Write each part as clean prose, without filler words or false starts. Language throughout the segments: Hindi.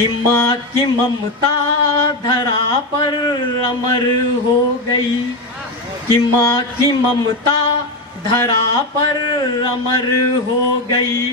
कि माँ की ममता धरा पर अमर हो गई, कि माँ की ममता धरा पर अमर हो गई।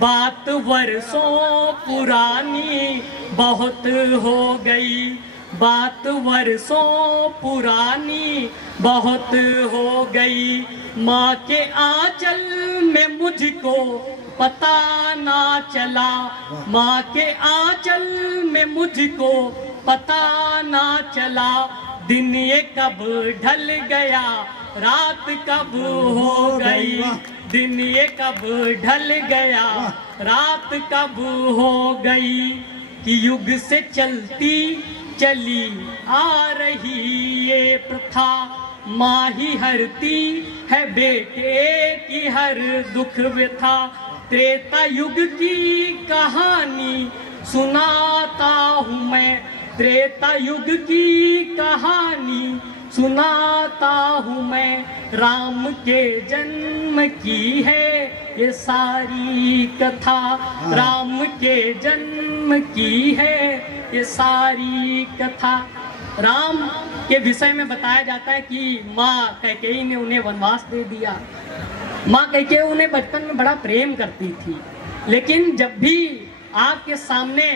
बात वर्षों पुरानी बहुत हो गई, बात वर्षों पुरानी बहुत हो गई। माँ के आंचल में मुझको पता ना चला, माँ के आंचल में मुझको पता ना चला। दिन ये कब ढल गया, रात कब हो गई, दिन ये कब ढल गया, रात कब हो गई। कि युग से चलती चली आ रही ये प्रथा, माँ ही हरती है बेटे की हर दुख व्यथा। त्रेता युग की कहानी सुनाता हूँ मैं, त्रेता युग की कहानी सुनाता हूँ मैं। राम के जन्म की है ये सारी कथा, राम के जन्म की है ये सारी कथा। राम के विषय में बताया जाता है कि माँ कैकेयी ने उन्हें वनवास दे दिया। माँ कैकेयी उन्हें बचपन में बड़ा प्रेम करती थी, लेकिन जब भी आपके सामने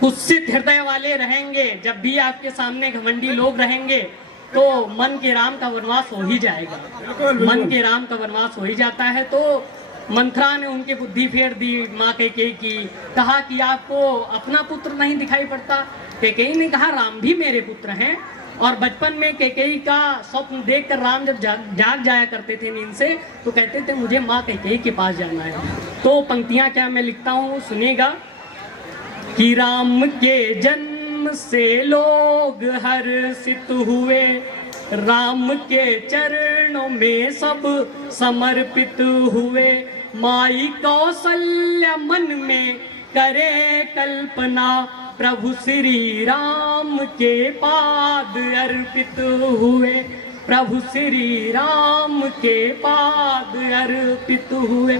कुत्सित हृदय वाले रहेंगे, जब भी आपके सामने घमंडी लोग रहेंगे, तो मन के राम का वनवास हो ही जाएगा। मन के राम का वनवास हो ही जाता है। तो मंथरा ने उनकी बुद्धि फेर दी माँ कैकेयी की, कहा कि आपको अपना पुत्र नहीं दिखाई पड़ता। कैकेयी ने कहा राम भी मेरे पुत्र हैं। और बचपन में कैकेयी का स्वप्न देखकर राम जब जाग जाया करते थे नींद से, तो कहते थे मुझे माँ कैकेयी के पास जाना है। तो पंक्तियाँ क्या मैं लिखता हूँ, सुनिएगा। कि राम के जन्म से लोग हर्षित हुए, राम के चरणों में सब समर्पित हुए। माई कौशल्या मन में करे कल्पना, प्रभु श्री राम के पाद अर्पित हुए, प्रभु श्री राम के पाद अर्पित हुए।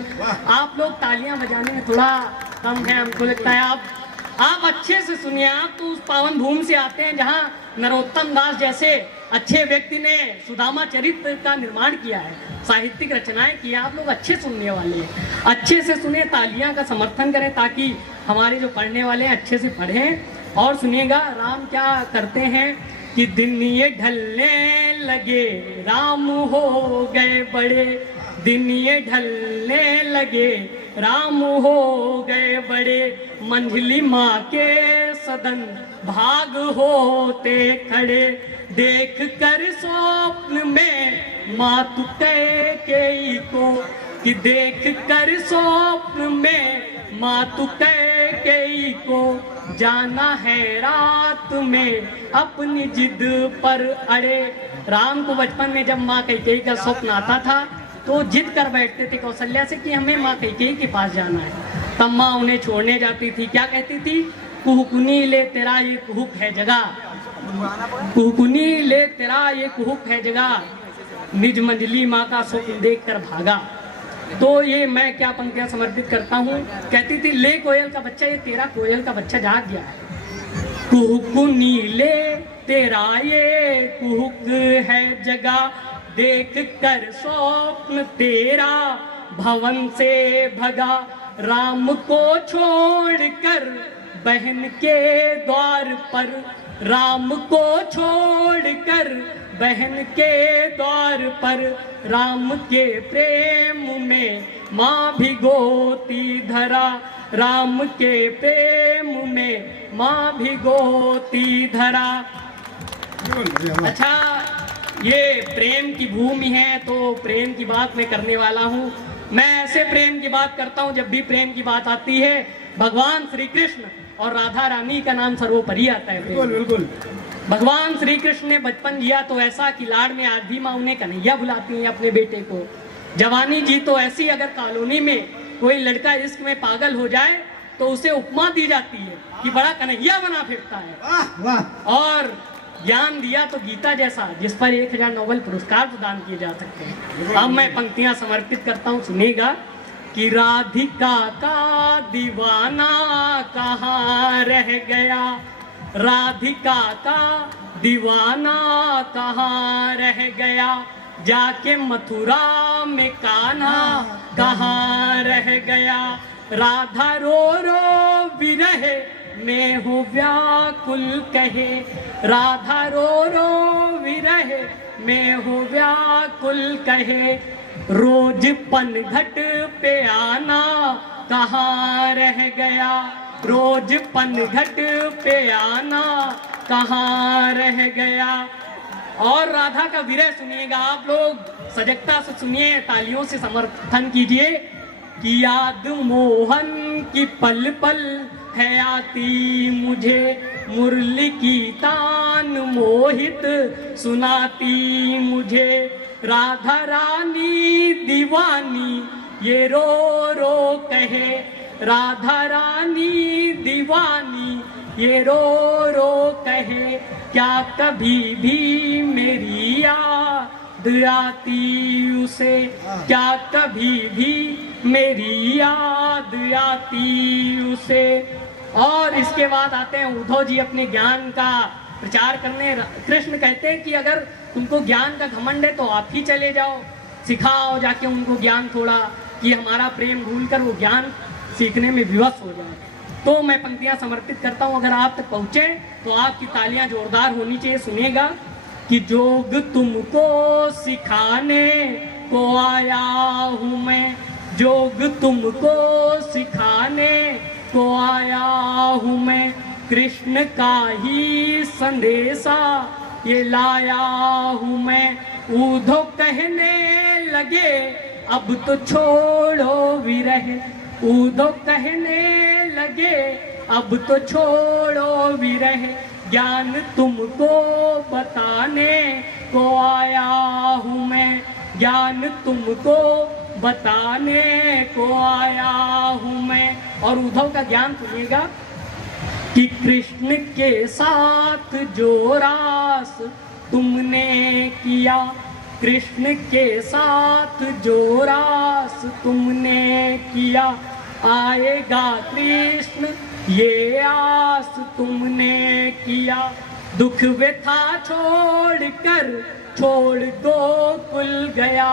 आप लोग तालियां बजाने में थोड़ा कम है, हमको लगता है। आप अच्छे से सुनिए। आप तो उस पावन भूमि से आते हैं जहाँ नरोत्तम दास जैसे अच्छे व्यक्ति ने सुदामा चरित्र का निर्माण किया है, साहित्यिक रचनाएं की। आप लोग अच्छे सुनने वाले हैं, अच्छे से सुने, तालियां का समर्थन करें ताकि हमारे जो पढ़ने वाले हैं अच्छे से पढ़ें। और सुनिएगा राम क्या करते हैं कि दिन ये ढलने लगे, राम हो गए बड़े, दिन ये ढलने लगे, राम हो गए बड़े। मंझली माँ के सदन भाग होते खड़े, देख कर स्वप्न में मातु कैकेयी को, कि देख कर स्वप्न में मातु कैकेयी को। जाना है रात में अपनी जिद पर अड़े। राम को बचपन में जब माँ कैकेयी का स्वप्न आता था तो जिद कर बैठते थे कौशल्या से कि हमें माँ कैकेयी के पास जाना है। तब माँ उन्हें छोड़ने जाती थी। क्या कहती थी? कुहुकुनी ले तेरा ये कुहुक है जगह, कुहुकुनी ले तेरा ये कुहुक है जगह, निज मंजली माँ का स्वप्न देख कर भागा। तो ये मैं क्या पंक्तियां समर्पित करता हूँ। कहती थी ले कोयल का बच्चा, ये तेरा कोयल का बच्चा जाग गया है। कुहुकुनी ले तेरा ये कुहुक है जगह, देख कर स्वप्न तेरा भवन से भगा। राम को छोड़कर बहन के द्वार पर, राम को छोड़कर बहन के द्वार पर, राम के प्रेम में माँ भिगोती धरा, राम के प्रेम में माँ भिगोती धरा। अच्छा, ये प्रेम की भूमि है तो प्रेम की बात मैं करने वाला हूँ। मैं ऐसे प्रेम की बात करता हूँ, जब भी प्रेम की बात आती है भगवान श्री कृष्ण और राधा रानी का नाम सर्वोपरि आता है। बिल्कुल बिल्कुल। भगवान श्री कृष्ण ने बचपन जिया तो ऐसा कि लाड़ में आज भी माँ उन्हें कन्हैया बुलाती है अपने बेटे को। जवानी जी तो ऐसी, अगर कॉलोनी में कोई लड़का इश्क में पागल हो जाए तो उसे उपमा दी जाती है कि बड़ा कन्हैया बना फिरता है। वाह वाह। और ज्ञान दिया तो गीता जैसा, जिस पर 1000 नोबेल पुरस्कार प्रदान किए जा सकते हैं। अब मैं पंक्तियां समर्पित करता हूँ, सुनिएगा। कि राधिका का दीवाना कहाँ रह गया, राधिका का दीवाना कहाँ रह गया, जाके मथुरा में कान्हा कहाँ रह गया। राधा रो रो विरह में हो व्याकुल कहे, राधा रो रो विरह में हो व्याकुल कहे, रोज पनघट पे आना कहाँ रह गया, रोज पनघट पे आना कहाँ रह गया। और राधा का विरह सुनिएगा आप लोग, सजगता से सुनिए, तालियों से समर्थन कीजिए। कि याद मोहन की पल पल है आती मुझे, मुरली की तान मोहित सुनाती मुझे, राधा रानी दीवानी ये रो रो कहे, राधा रानी दीवानी ये रो रो कहे, क्या कभी भी मेरी याद आती उसे, क्या कभी भी मेरी याद आती उसे। और इसके बाद आते हैं उद्धव जी अपने ज्ञान का प्रचार करने। कृष्ण कहते हैं कि अगर तुमको ज्ञान का घमंड है तो आप ही चले जाओ, सिखाओ जाके उनको ज्ञान थोड़ा, कि हमारा प्रेम भूलकर वो ज्ञान सीखने में विवश हो जाए। तो मैं पंक्तियां समर्पित करता हूं, अगर आप तक पहुंचे तो आपकी तालियां जोरदार होनी चाहिए। सुनिएगा कि जोग तुमको सिखाने को आया हूं मैं, जोग तुमको सिखाने को आया हूं मैं, कृष्ण का ही संदेशा ये लाया हूं मैं। उद्धव कहने लगे अब तो छोड़ो विरह, उद्धव कहने लगे अब तो छोड़ो विरह, ज्ञान तुमको बताने को आया हूं मैं, ज्ञान तुमको बताने को आया हूं मैं। और उद्धव का ज्ञान सुनिएगा कि कृष्ण के साथ जो रास तुमने किया, कृष्ण के साथ जो रास तुमने किया, आएगा कृष्ण ये आस तुमने किया। दुख व्यथा छोड़कर छोड़ दो कुल गया,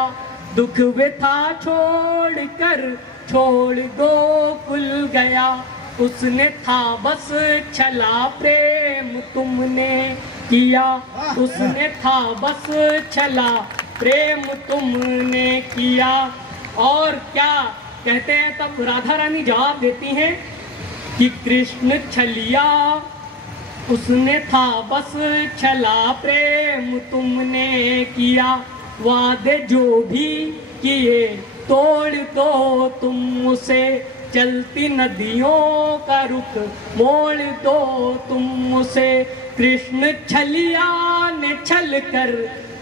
दुख व्यथा छोड़कर छोड़ दो कुल गया, उसने था बस छला प्रेम तुमने किया, उसने था बस छला प्रेम तुमने किया। और क्या कहते हैं तब राधा रानी जवाब देती हैं कि कृष्ण छलिया उसने था बस छला प्रेम तुमने किया, वादे जो भी किए तोड़ दो तुम उसे, चलती नदियों का रुख मोड़ दो तुम उसे। कृष्ण छलिया ने छल कर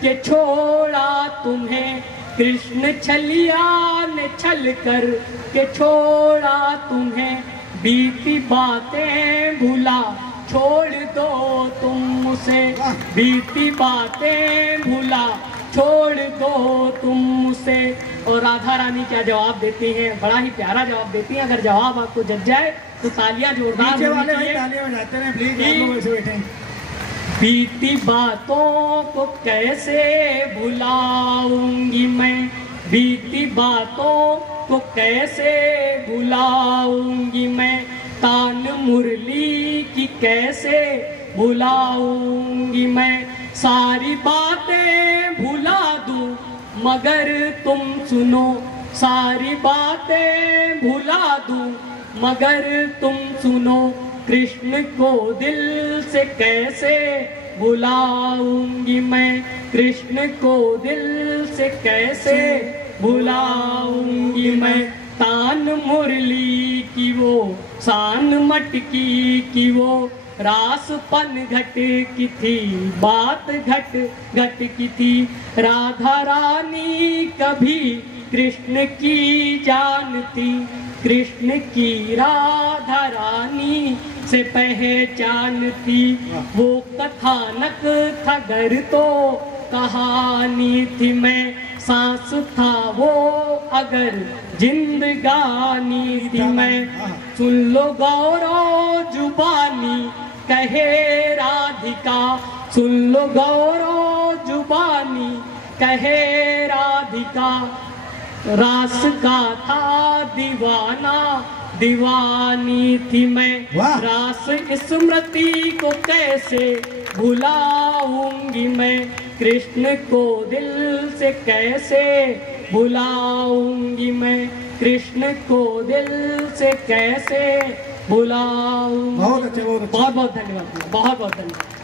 के छोड़ा तुम्हें, कृष्ण छलिया ने छल कर के छोड़ा तुम्हें, बीती बातें भुला छोड़ दो तुम उसे, बीती बातें भुला छोड़ दो तुम उसे। और राधा रानी क्या जवाब देती हैं, बड़ा ही प्यारा जवाब देती हैं। अगर जवाब आपको जज जाए तो तालियां जोरदार होनी चाहिए। तालियां बजाते हैं प्लीज, आप लोग ऐसे बैठे। बीती बातों को कैसे भुलाऊंगी मैं, बीती बातों को कैसे भुलाऊंगी मैं, तान मुरली की कैसे भुलाऊंगी मैं, सारी बातें भुला दूं मगर तुम सुनो, सारी बातें भुला दूं मगर तुम सुनो, कृष्ण को दिल से कैसे भुलाऊंगी मैं, कृष्ण को दिल से कैसे भुलाऊंगी मैं। तान मुरली की वो शान मटकी की वो, रास पन घट की थी बात घट घट की थी, राधा रानी कभी कृष्ण की जानती, कृष्ण की राधा रानी से पहचान थी। वो कथानक था घर तो कहानी थी, मैं सांस था वो अगर जिंदगानी थी मैं। सुन लो गौरव जुबानी कहे राधिका, सुन लो गौरव जुबानी कहे राधिका। रास का था दीवाना दीवानी थी मैं। वाह! रास स्मृति को कैसे भुलाऊंगी मैं, कृष्ण को दिल से कैसे भुलाऊंगी मैं, कृष्ण को दिल से कैसे भुलाऊंगी। बहुत अच्छे, बहुत अच्छे। बहुत बहुत धन्यवाद, बहुत बहुत धन्यवाद।